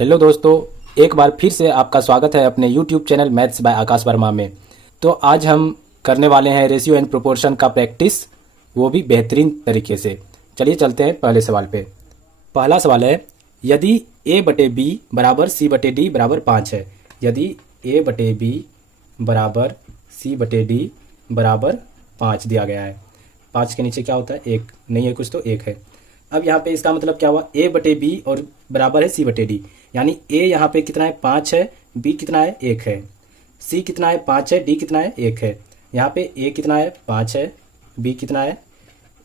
Hello दोस्तों, एक बार फिर से आपका स्वागत है अपने यूट्यूब चैनल मैथ्स बाय आकाश वर्मा में। तो आज हम करने वाले हैं रेशियो एंड प्रोपोर्शन का प्रैक्टिस, वो भी बेहतरीन तरीके से। चलिए चलते हैं पहले सवाल पे। पहला सवाल है, यदि a बटे बी बराबर c बटे डी बराबर 5 है। यदि a बटे बी बराबर c बटे डी बराबर 5 दिया गया है। 5 के नीचे क्या होता है? 1 नहीं है कुछ तो 1 है। अब यहाँ पे इसका मतलब क्या हुआ? a बटे बी और बराबर है c बटे डी, यानी a यहाँ पे कितना है? 5 है, b कितना है? 1 है। c कितना है? 5 है, d कितना है? 1 है। यहाँ पे a कितना है? 5 है, b कितना है?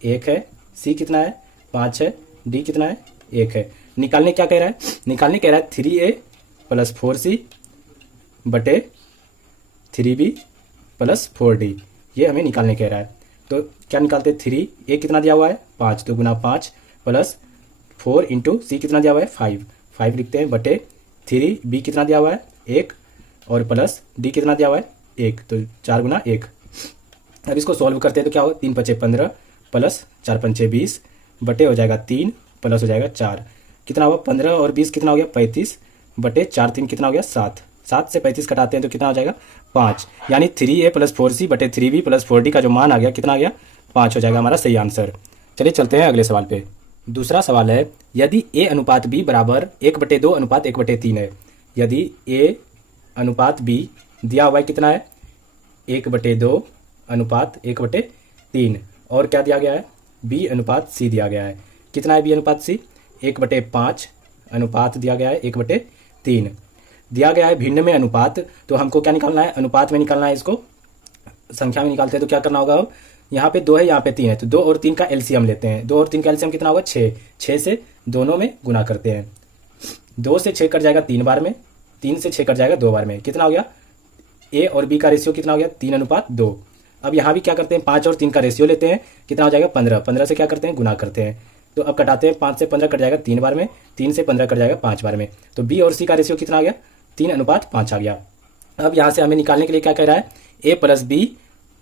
1 है, c कितना है? 5 है, d कितना है? 1 है। निकालने क्या कह रहा है? निकालने कह रहा है 3a प्लस 4c बटे 3b प्लस 4d, ये हमें निकालने कह रहा है। तो क्या निकालते? 3a कितना दिया हुआ है? 5, तो गुना 5 प्लस 4 इंटू सी कितना दिया हुआ है? 5 लिखते हैं बटे 3b कितना दिया हुआ है? 1 और प्लस d कितना दिया हुआ है? 1, तो 4 गुना 1। अब इसको सॉल्व करते हैं तो क्या होगा? 3 पचे 15 प्लस 4 पंचे 20 बटे हो जाएगा 3 प्लस हो जाएगा 4, कितना हुआ? 15 और 20 कितना हो गया? 35 बटे 4 3 कितना हो गया? 7। 7 से 35 कटाते हैं तो कितना हो जाएगा? 5, यानी 3a प्लस 4c बटे 3b प्लस 4d का जो मान आ गया कितना आ गया? 5 हो जाएगा हमारा सही आंसर। चलिए चलते हैं अगले सवाल पे। दूसरा सवाल है, यदि a अनुपात b बराबर 1/2 अनुपात 1/3 है। यदि a अनुपात b दिया हुआ है कितना है? 1/2 अनुपात 1/3, और क्या दिया गया है? b अनुपात c दिया गया है। कितना है b अनुपात c? 1/5 अनुपात दिया गया है 1/3 दिया गया है। भिन्न में अनुपात, तो हमको क्या निकालना है? अनुपात में निकालना है। इसको संख्या में निकालते हैं तो क्या करना होगा? यहाँ पे 2 है, यहाँ पे 3 है, तो 2 और 3 का एलसीएम लेते हैं। 2 और 3 का एलसीएम कितना होगा? 6। 6 से दोनों में गुना करते हैं। 2 से 6 कट जाएगा 3 बार में, 3 से 6 कट जाएगा 2 बार में। कितना हो गया? a और b का रेशियो कितना हो गया? 3:2। अब यहाँ भी क्या करते हैं? 5 और 3 का रेशियो लेते हैं। कितना हो जाएगा? 15। 15 से क्या करते हैं? गुना करते हैं। तो अब कटाते हैं, 5 से 15 कट जाएगा 3 बार में, 3 से 15 कट जाएगा 5 बार में। तो b और c का रेशियो कितना आ गया? 3:5 आ गया। अब यहाँ से हमें निकालने के लिए क्या कह रहा है? a प्लस b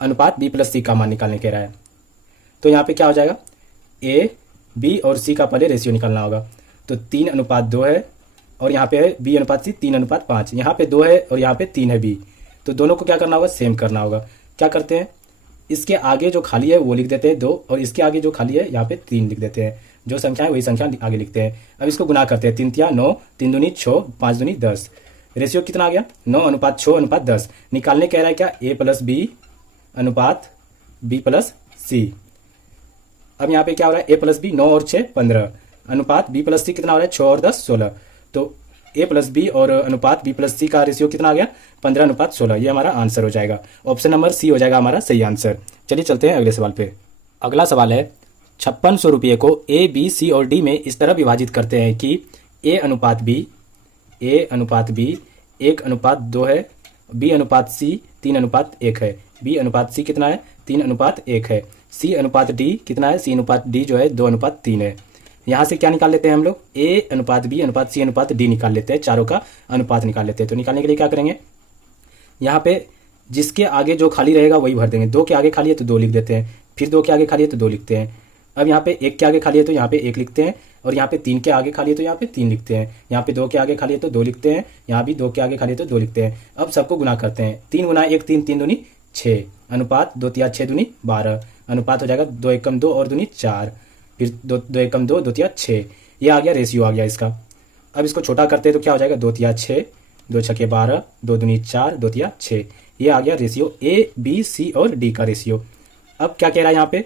अनुपात b प्लस c का मान निकालने कह रहा है। तो यहाँ पे क्या हो जाएगा? a b और c का पहले रेशियो निकालना होगा। तो 3:2 है, और यहाँ पे है b अनुपात c 3:5। यहाँ पे 2 है और यहाँ पे 3 है b, तो दोनों को क्या करना होगा? सेम करना होगा। क्या करते हैं? इसके आगे जो खाली है वो लिख देते हैं 2, और इसके आगे जो खाली है यहाँ पे 3 लिख देते हैं। जो संख्या है वही संख्या आगे लिखते हैं। अब इसको गुना करते हैं। 3 तिया 9, 3 दूनी 6, 5 दूनी 10। रेशियो कितना आ गया? 9:6:10। निकालने कह रहा है क्या? a प्लस b अनुपात b प्लस c। अब यहाँ पे क्या हो रहा है? a प्लस बी 9 और 6 15 अनुपात b प्लस c कितना हो रहा है? 6 और 10 16। तो a प्लस बी और अनुपात b प्लस c का रेशियो कितना आ गया? 15:16। ये हमारा आंसर हो जाएगा। ऑप्शन नंबर सी हो जाएगा हमारा सही आंसर। चलिए चलते हैं अगले सवाल पे। अगला सवाल है, 5600 रुपये को a b c और d में इस तरह विभाजित करते हैं कि a अनुपात b 1:2 है, b अनुपात c 3:1 है, b अनुपात c कितना है? 3:1 है, c अनुपात d कितना है? c अनुपात d जो है 2:3 है। यहाँ से क्या निकाल लेते हैं हम लोग? a अनुपात b अनुपात c अनुपात d निकाल लेते हैं, चारों का अनुपात निकाल लेते हैं। तो निकालने के लिए क्या करेंगे? यहाँ पे जिसके आगे जो खाली रहेगा वही भर देंगे। 2 के आगे खाली है तो 2 लिख देते हैं, फिर 2 के आगे खाली है तो 2 लिखते हैं। अब यहाँ पे 1 के आगे खाली है तो यहाँ पे 1 लिखते हैं, और यहाँ पे 3 के आगे खाली है तो यहाँ पे 3 लिखते हैं। यहाँ पे 2 के आगे खाली है तो 2 लिखते हैं, यहाँ भी 2 के आगे खाली है तो 2 लिखते हैं। अब सबको गुना करते हैं। 3 गुना 1 3, 3 दूनी 6 अनुपात 2 तिया 6 दूनी 12 अनुपात हो जाएगा 2 एकम 2 और दूनी 4, फिर 2 एकम 2 2 तिया 6। ये आ गया, रेशियो आ गया इसका। अब इसको छोटा करते हैं तो क्या हो जाएगा? 2 तिया 6, 2 छके 12, 2 दूनी 4, 2 तिया 6। ये आ गया रेशियो a b c और d का रेशियो। अब क्या कह रहा है? यहाँ पे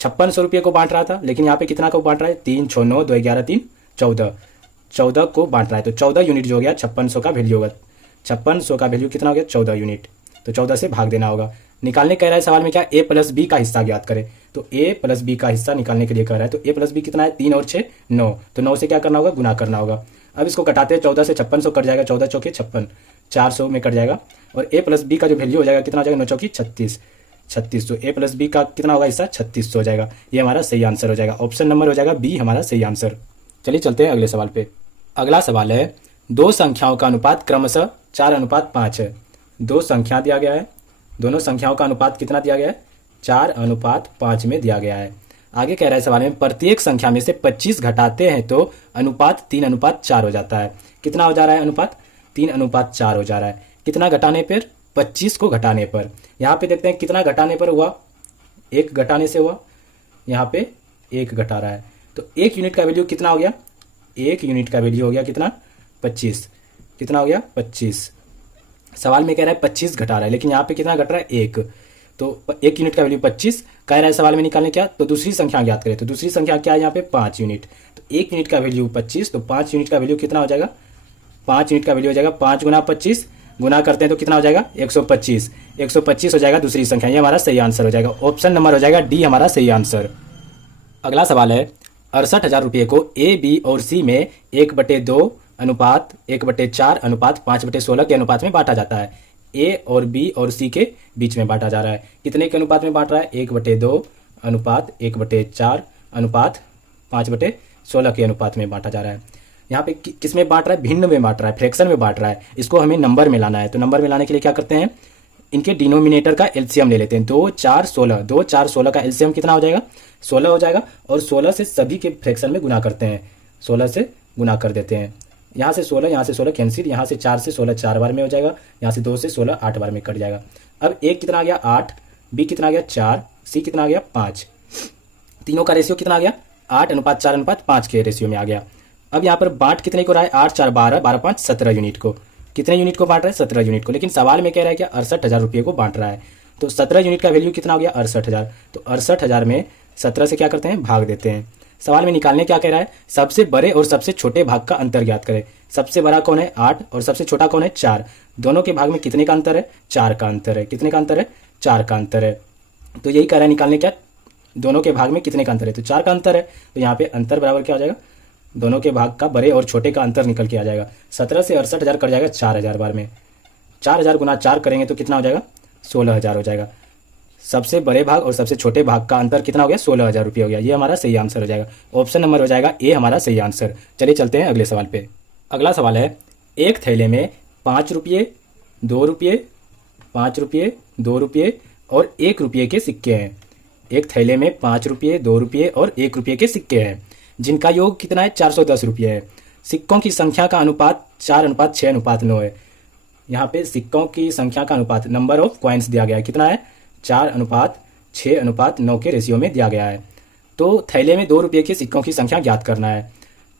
5600 रुपये को बांट रहा था, लेकिन यहाँ पे कितना को बांट रहा है? 3 6 9 2 11 3 14 14 को बांट रहा है। तो 14 यूनिट जो हो गया 5600 का वैल्यू होगा। 5600 का वैल्यू कितना हो गया? 14 यूनिट। तो 14 से भाग देना होगा। निकालने कह रहा है सवाल में क्या? a प्लस b का हिस्सा ज्ञात करें। तो a प्लस b का हिस्सा निकालने के लिए कह रहा है। तो a प्लस b कितना है? 3 और 6 9, तो 9 से क्या करना होगा? गुना करना होगा। अब इसको कटाते हैं, 14 से 5600 कट जाएगा, 14 चौके 56, 400 में कट जाएगा। और a प्लस b का जो वैल्यू हो जाएगा कितना हो जाएगा? 9 चौकी 36, 36। तो a प्लस b का कितना होगा हिस्सा? 3600 हो जाएगा। ये हमारा सही आंसर हो जाएगा। ऑप्शन नंबर हो जाएगा बी हमारा सही आंसर। चलिए चलते हैं अगले सवाल पे। अगला सवाल है, 2 संख्याओं का अनुपात क्रमशः 4:5 है। 2 संख्या दिया गया है, दोनों संख्याओं का अनुपात कितना दिया गया है? 4:5 में दिया गया है। आगे कह रहा है सवाल में, प्रत्येक संख्या में से 25 घटाते हैं तो अनुपात 3:4 हो जाता है। कितना हो जा रहा है अनुपात? 3:4 हो जा रहा है। कितना घटाने पर? 25 को घटाने पर। यहाँ पे देखते हैं कितना घटाने पर हुआ, 1 घटाने से हुआ, यहाँ पे 1 घटा रहा है, तो 1 यूनिट का वैल्यू कितना हो गया? 1 यूनिट का वैल्यू हो गया कितना? 25। कितना हो गया? 25। सवाल में कह रहा है 25 घटा रहा है, लेकिन यहाँ पे कितना घट रहा है? 1। तो 1 यूनिट का वैल्यू 25 कह रहा है सवाल में निकालने क्या, तो दूसरी संख्या ज्ञात करें। तो दूसरी संख्या क्या है यहाँ पे? 5 यूनिट। तो 1 यूनिट का वैल्यू 25, तो 5 यूनिट का वैल्यू कितना हो जाएगा? 5 यूनिट का वैल्यू हो जाएगा 5 गुना 25, गुना करते हैं तो कितना हो जाएगा? 125। 125 हो जाएगा दूसरी संख्या। ये हमारा सही आंसर हो जाएगा। ऑप्शन नंबर हो जाएगा डी हमारा सही आंसर। अगला सवाल है, 68,000 रुपये को ए, बी और सी में 1/2 अनुपात 1/4 अनुपात 5/16 के अनुपात में बांटा जाता है। ए और बी और सी के बीच में बांटा जा रहा है। कितने के अनुपात में बांट रहा है? 1/2 अनुपात 1/4 अनुपात 5/16 के अनुपात में बांटा जा रहा है। यहाँ पे किस में बांट रहा है? भिन्न में बांट रहा है, फ्रैक्शन में बांट रहा है। इसको हमें नंबर में लाना है। तो नंबर में लाने के लिए क्या करते हैं? इनके डिनोमिनेटर का एलसीएम ले लेते हैं। 2, 4, 16। 2, 4, 16 का एलसीएम कितना हो जाएगा? 16 हो जाएगा। और 16 से सभी के फ्रैक्शन में गुना करते हैं, 16 से गुना कर देते हैं। यहाँ से 16, यहाँ से 16 कैंसिल, यहाँ से 4 से 16 4 बार में हो जाएगा, यहाँ से 2 से 16 8 बार में कट जाएगा। अब एक कितना आ गया? 8, बी कितना आ गया? 4, सी कितना आ गया? 5। तीनों का रेशियो कितना आ गया? 8:4:5 के रेशियो में आ गया। अब यहाँ पर बांट कितने को रहा है? 8, 4, 12, 12, 5, 17 यूनिट को। कितने यूनिट को बांट रहा है? 17 यूनिट को। लेकिन सवाल में कह रहा है कि 68,000 रुपये को बांट रहा है। तो 17 यूनिट का वैल्यू कितना हो गया? 68,000। तो 68,000 में 17 से क्या करते हैं? भाग देते हैं। सवाल में निकालने क्या कह रहा है? सबसे बड़े और सबसे छोटे भाग का अंतर ज्ञात करें। सबसे बड़ा कौन है? 8, और सबसे छोटा कौन है? 4। दोनों के भाग में कितने का अंतर है? 4 का अंतर है। कितने का अंतर है? 4 का अंतर है। तो यही कह रहा है निकालने क्या, दोनों के भाग में कितने का अंतर है? तो 4 का अंतर है। तो यहाँ पे अंतर बराबर क्या हो जाएगा? दोनों के भाग का बड़े और छोटे का अंतर निकल के आ जाएगा। 17 से 68,000 कट जाएगा 4,000 बार में। 4,000 गुना 4 करेंगे तो कितना हो जाएगा? 16,000 हो जाएगा। सबसे बड़े भाग और सबसे छोटे भाग का अंतर कितना हो गया? 16,000 रुपये हो गया। ये हमारा सही आंसर हो जाएगा। ऑप्शन नंबर हो जाएगा ए हमारा सही आंसर। चलिए चलते हैं अगले सवाल पे। अगला सवाल है, एक थैले में 5 रुपये, 2 रुपये, 5 रुपये, 2 रुपये और 1 रुपये के सिक्के हैं। एक थैले में 5 रुपये, 2 रुपये और 1 रुपये के सिक्के हैं, जिनका योग कितना है? 410 रुपये है। सिक्कों की संख्या का अनुपात 4:6:9 है। यहाँ पे सिक्कों की संख्या का अनुपात, नंबर ऑफ कॉइन्स दिया गया है, कितना है? 4:6:9 के रेशियो में दिया गया है। तो थैले में 2 रुपये के सिक्कों की संख्या ज्ञात करना है।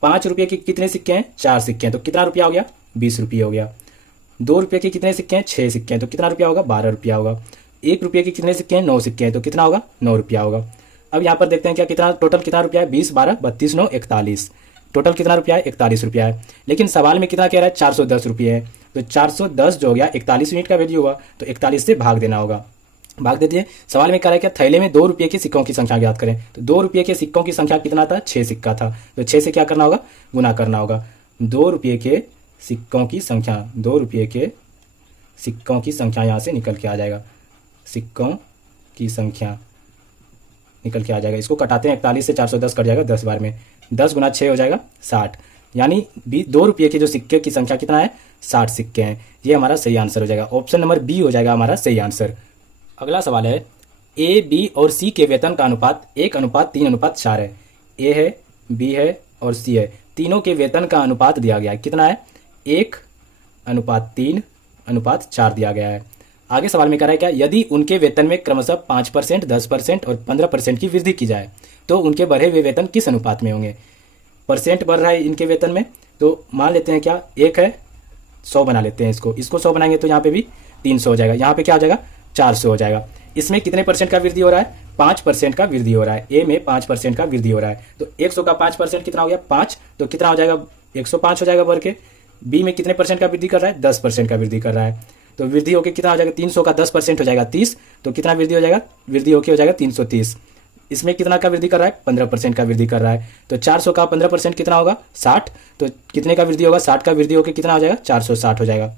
5 रुपये के कितने सिक्के हैं? 4 सिक्के हैं, तो कितना रुपया हो गया? 20 रुपये हो गया। 2 रुपये के कितने सिक्के हैं? 6 सिक्के हैं, तो कितना रुपया होगा? 12 रुपया होगा। 1 रुपये के कितने सिक्के हैं? 9 सिक्के हैं, तो कितना होगा? 9 रुपया होगा। अब यहाँ पर देखते हैं क्या कितना टोटल कितना रुपया है? 20, 12, 32, 9, 41। टोटल कितना रुपया है? 41 रुपया है। लेकिन सवाल में कितना कह रहा है? 410 रुपये है। तो 410 जो हो गया 41 यूनिट का वैल्यू हुआ, तो 41 से भाग देना होगा। भाग देते हैं। सवाल में कह रहा है क्या? थैले में 2 रुपये के सिक्कों की संख्या ज्ञात करें। तो 2 रुपये के सिक्कों की संख्या कितना था? 6 सिक्का था, तो 6 से क्या करना होगा? गुना करना होगा। 2 रुपये के सिक्कों की संख्या, 2 रुपये के सिक्कों की संख्या यहाँ से निकल के आ जाएगा। सिक्कों की संख्या निकल के आ जाएगा। इसको कटाते हैं, 41 से 410 कट जाएगा 10 बार में। 10 गुना 6 हो जाएगा 60। यानी 2 रुपये के जो सिक्के की संख्या कितना है? 60 सिक्के हैं। ये हमारा सही आंसर हो जाएगा। ऑप्शन नंबर बी हो जाएगा हमारा सही आंसर। अगला सवाल है, ए, बी और सी के वेतन का अनुपात 1:3:4 है। ए है, बी है और सी है। तीनों के वेतन का अनुपात दिया गया है, कितना है? 1:3:4 दिया गया है। आगे सवाल में कह रहा है क्या? यदि उनके वेतन में क्रमशः 5%, 10% और 15% की वृद्धि की जाए तो उनके बढ़े हुए वेतन किस अनुपात में होंगे? परसेंट बढ़ रहा है इनके वेतन में, तो मान लेते हैं क्या? 1 है, 100 बना लेते हैं। इसको 100 बनाएंगे तो यहाँ पे भी 300 हो जाएगा। यहाँ पे क्या हो जाएगा? 400 हो जाएगा। इसमें कितने परसेंट का वृद्धि हो रहा है? 5% का वृद्धि हो रहा है। ए में 5% का वृद्धि हो रहा है। तो 100 का 5% कितना हो गया? 5। तो कितना हो जाएगा? 105 हो जाएगा बढ़ के। बी में कितने परसेंट का वृद्धि कर रहा है? 10% का वृद्धि कर रहा है। तो वृद्धि होकर कितना हो जाएगा? 300 का 10% हो जाएगा 30। तो कितना वृद्धि हो जाएगा? वृद्धि होकर हो जाएगा 330। इसमें कितना का वृद्धि कर रहा है? 15% का वृद्धि कर रहा है। तो 400 का 15% कितना होगा? 60। तो कितने का वृद्धि होगा? 60 का वृद्धि होकर कितना हो जाएगा? 460 हो जाएगा।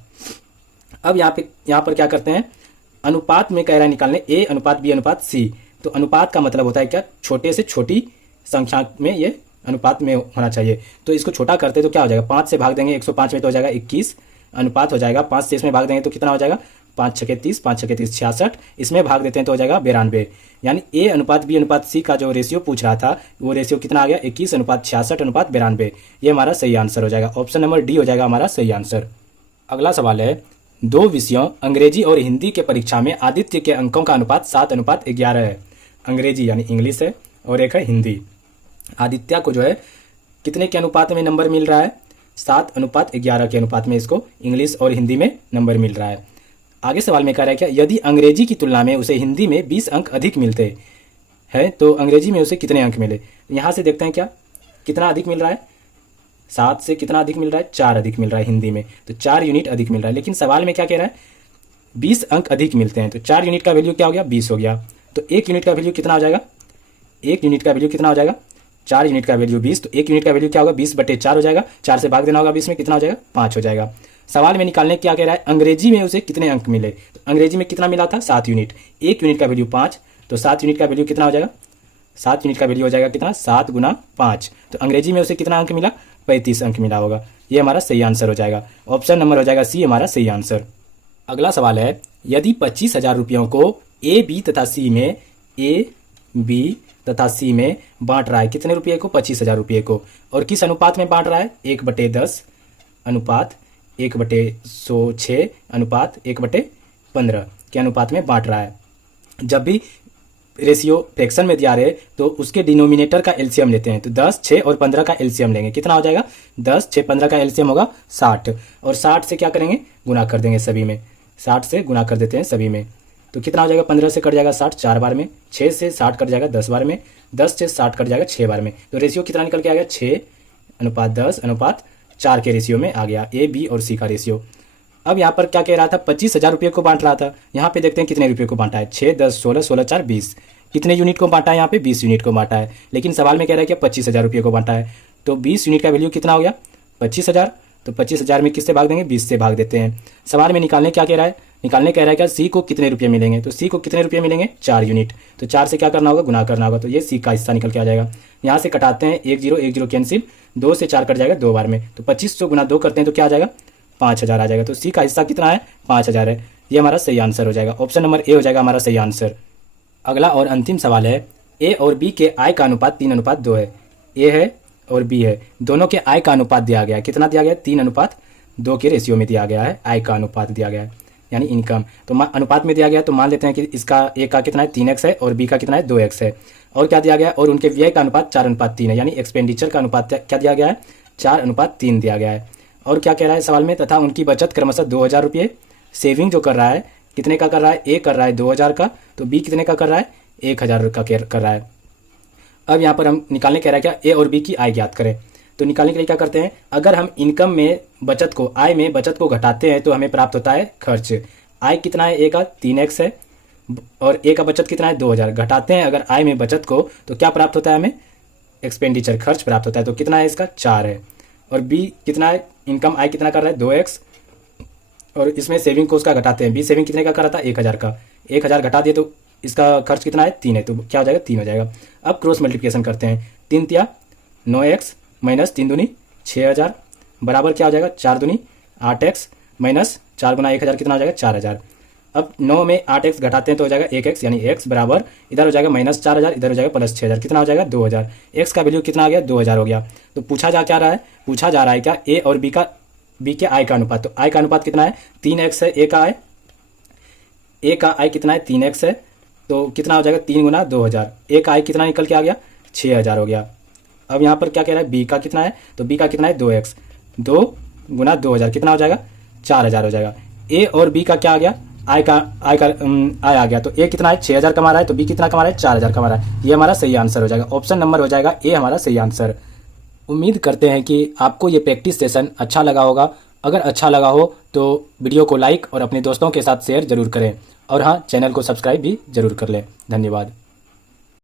अब यहाँ पर क्या करते हैं? अनुपात में कह रहा है निकालने ए अनुपात बी अनुपात सी। तो अनुपात का मतलब होता है क्या? छोटे से छोटी संख्या में ये अनुपात में होना चाहिए। तो इसको छोटा करते तो क्या हो जाएगा? 5 से भाग देंगे 105 में तो हो जाएगा 21। अनुपात हो जाएगा 5 से इसमें भाग देंगे तो कितना हो जाएगा? 5 छके 30, 5 छके 30 66, इसमें भाग देते हैं तो हो जाएगा 92। यानी ए अनुपात बी अनुपात सी का जो रेशियो पूछ रहा था वो रेशियो कितना आ गया 21:66:92। ये हमारा सही आंसर हो जाएगा। ऑप्शन नंबर डी हो जाएगा हमारा सही आंसर। अगला सवाल है, दो विषयों अंग्रेजी और हिंदी के परीक्षा में आदित्य के अंकों का अनुपात 7:11 है। अंग्रेजी यानी इंग्लिश है और एक है हिंदी। आदित्य को जो है कितने के अनुपात में नंबर मिल रहा है? 7:11 के अनुपात में इसको इंग्लिश और हिंदी में नंबर मिल रहा है। आगे सवाल में कह रहा है क्या, यदि अंग्रेजी की तुलना में उसे हिंदी में 20 अंक अधिक मिलते हैं तो अंग्रेजी में उसे कितने अंक मिले? यहाँ से देखते हैं क्या कितना अधिक मिल रहा है। 7 से कितना अधिक मिल रहा है? 4 अधिक मिल रहा है हिंदी में, तो 4 यूनिट अधिक मिल रहा है। लेकिन सवाल में क्या कह रहा है? 20 अंक अधिक मिलते हैं, तो 4 यूनिट का वैल्यू क्या हो गया? 20 हो गया। तो 1 यूनिट का वैल्यू कितना हो जाएगा? 1 यूनिट का वैल्यू कितना हो जाएगा? 4 यूनिट का वैल्यू 20, तो 1 यूनिट का वैल्यू क्या होगा? 20/4 हो जाएगा। 4 से भाग देना होगा 20 में, कितना हो जाएगा? 5 हो जाएगा। सवाल में निकालने क्या कह रहा है? अंग्रेजी में उसे कितने अंक मिले? तो अंग्रेजी में कितना मिला था? 7 यूनिट। 1 यूनिट का वैल्यू 5, तो 7 यूनिट का वैल्यू कितना हो जाएगा? 7 यूनिट का वैल्यू हो जाएगा कितना? 7 × 5। तो अंग्रेजी में उसे कितना अंक मिला? 35 अंक मिला होगा। ये हमारा सही आंसर हो जाएगा। ऑप्शन नंबर हो जाएगा सी हमारा सही आंसर। अगला सवाल है, यदि 25,000 रुपयों को ए बी तथा सी में बांट रहा है, कितने रुपये को? 25,000 रुपये को। और किस अनुपात में बांट रहा है? 1/10 अनुपात 1/106 अनुपात 1/15 के अनुपात में बांट रहा है। जब भी रेशियो फ्रैक्शन में दिया रहे तो उसके डिनोमिनेटर का एलसीएम लेते हैं। तो 10, 6 और 15 का एलसीएम लेंगे। कितना हो जाएगा? 10, 6, 15 का एलसीएम होगा 60, और 60 से क्या करेंगे? गुना कर देंगे सभी में। 60 से गुना कर देते हैं सभी में, तो कितना हो जाएगा? 15 से कट जाएगा 60 4 बार में, 6 से 60 कट जाएगा 10 बार में, 10 से 60 कट जाएगा 6 बार में। तो रेशियो कितना निकल के आ गया? 6:10:4 के रेशियो में आ गया ए बी और सी का रेशियो। अब यहाँ पर क्या कह रहा था? 25,000 रुपये को बांट रहा था। यहाँ पे देखते हैं कितने रुपये को बांटा है। 6, 10, 16, 16, 4, 20। कितने यूनिट को बांटा है? यहाँ पे 20 यूनिट को बांटा है। लेकिन सवाल में कह रहा है कि 25,000 रुपये को बांटा है, तो 20 यूनिट का वैल्यू कितना हो गया? 25,000। तो 25,000 में किससे भाग देंगे? 20 से भाग देते हैं। सवाल में निकालने क्या कह रहा है? निकालने कह रहा है क्या? सी को कितने रुपये मिलेंगे? तो सी को कितने रुपये मिलेंगे? 4 यूनिट। तो 4 से क्या करना होगा? गुना करना होगा। तो ये सी का हिस्सा निकल के आ जाएगा। यहाँ से कटाते हैं 1 0 1 0 कैंसिल, 2 से 4 कट जाएगा 2 बार में। तो 2500 गुना 2 करते हैं तो क्या आ जाएगा? 5,000 आ जाएगा। तो सी का हिस्सा कितना है? 5,000 है। ये हमारा सही आंसर हो जाएगा। ऑप्शन नंबर ए हो जाएगा हमारा सही आंसर। अगला और अंतिम सवाल है, ए और बी के आय का अनुपात 3:2 है। ए है और बी है, दोनों के आय का अनुपात दिया गया है। कितना दिया गया है? 3:2 के रेशियो में दिया गया है। आय का अनुपात दिया गया है यानी इनकम। तो अनुपात में दिया गया, तो मान लेते हैं कि इसका ए का कितना है? 3x है और बी का कितना है? 2x है। और क्या दिया गया? और उनके व्यय का अनुपात 4:3 है, यानी एक्सपेंडिचर का अनुपात क्या दिया गया है? 4:3 दिया गया है। और क्या कह रहा है सवाल में? तथा उनकी बचत क्रमशः 2,000 रुपये। सेविंग जो कर रहा है कितने का कर रहा है? ए कर रहा है 2,000 का, तो बी कितने का कर रहा है? 1,000 का कर रहा है। अब यहाँ पर हम निकालने कह रहा है क्या? ए और बी की आय ज्ञात करें। तो निकालने के लिए क्या करते हैं? अगर हम इनकम में बचत को, आय में बचत को घटाते हैं तो हमें प्राप्त होता है खर्च। आय कितना है? ए का 3x है और ए का बचत कितना है? 2,000। घटाते हैं अगर आय में बचत को तो क्या प्राप्त होता है हमें? एक्सपेंडिचर, खर्च प्राप्त होता है। तो कितना है इसका? 4 है। और बी कितना है? इनकम आय कितना कर रहा है? 2x, और इसमें सेविंग को उसका घटाते हैं। बी सेविंग कितने का कर रहा था? 1,000 का। 1,000 घटा दिए तो इसका खर्च कितना है? 3 है, तो क्या हो जाएगा? 3 हो जाएगा। अब क्रॉस मल्टीप्लिकेशन करते हैं। 3 तिया 9x माइनस 3 दूनी 6,000 बराबर क्या हो जाएगा? 4 दूनी 8x माइनस 4 गुना 1,000 कितना हो जाएगा? 4,000। अब 9 में 8x घटाते हैं तो हो जाएगा 1x, यानी x बराबर इधर हो जाएगा -4,000, इधर हो जाएगा +6,000। कितना हो जाएगा? 2,000। x का वैल्यू कितना आ गया? 2,000 हो गया। तो पूछा जा क्या रहा है? पूछा जा रहा है क्या? ए और बी के आय का अनुपात। तो आय का अनुपात कितना है? 3x है। ए का आय कितना है? 3x है, तो कितना हो जाएगा? 3 गुना 2,000। ए का आय कितना निकल के आ गया? 6,000 हो गया। अब यहाँ पर क्या कह रहा है? बी का कितना है? तो बी का कितना है? 2x, 2 गुना 2,000 कितना हो जाएगा? 4,000 हो जाएगा। ए और बी का क्या आ गया? आय आ गया। तो ए कितना है? 6,000 कमा रहा है, तो बी कितना कमा रहा है? 4,000 कमा रहा है। ये हमारा सही आंसर हो जाएगा। ऑप्शन नंबर हो जाएगा ए हमारा सही आंसर। उम्मीद करते हैं कि आपको ये प्रैक्टिस सेशन अच्छा लगा होगा। अगर अच्छा लगा हो तो वीडियो को लाइक और अपने दोस्तों के साथ शेयर जरूर करें, और हाँ, चैनल को सब्सक्राइब भी जरूर कर लें। धन्यवाद।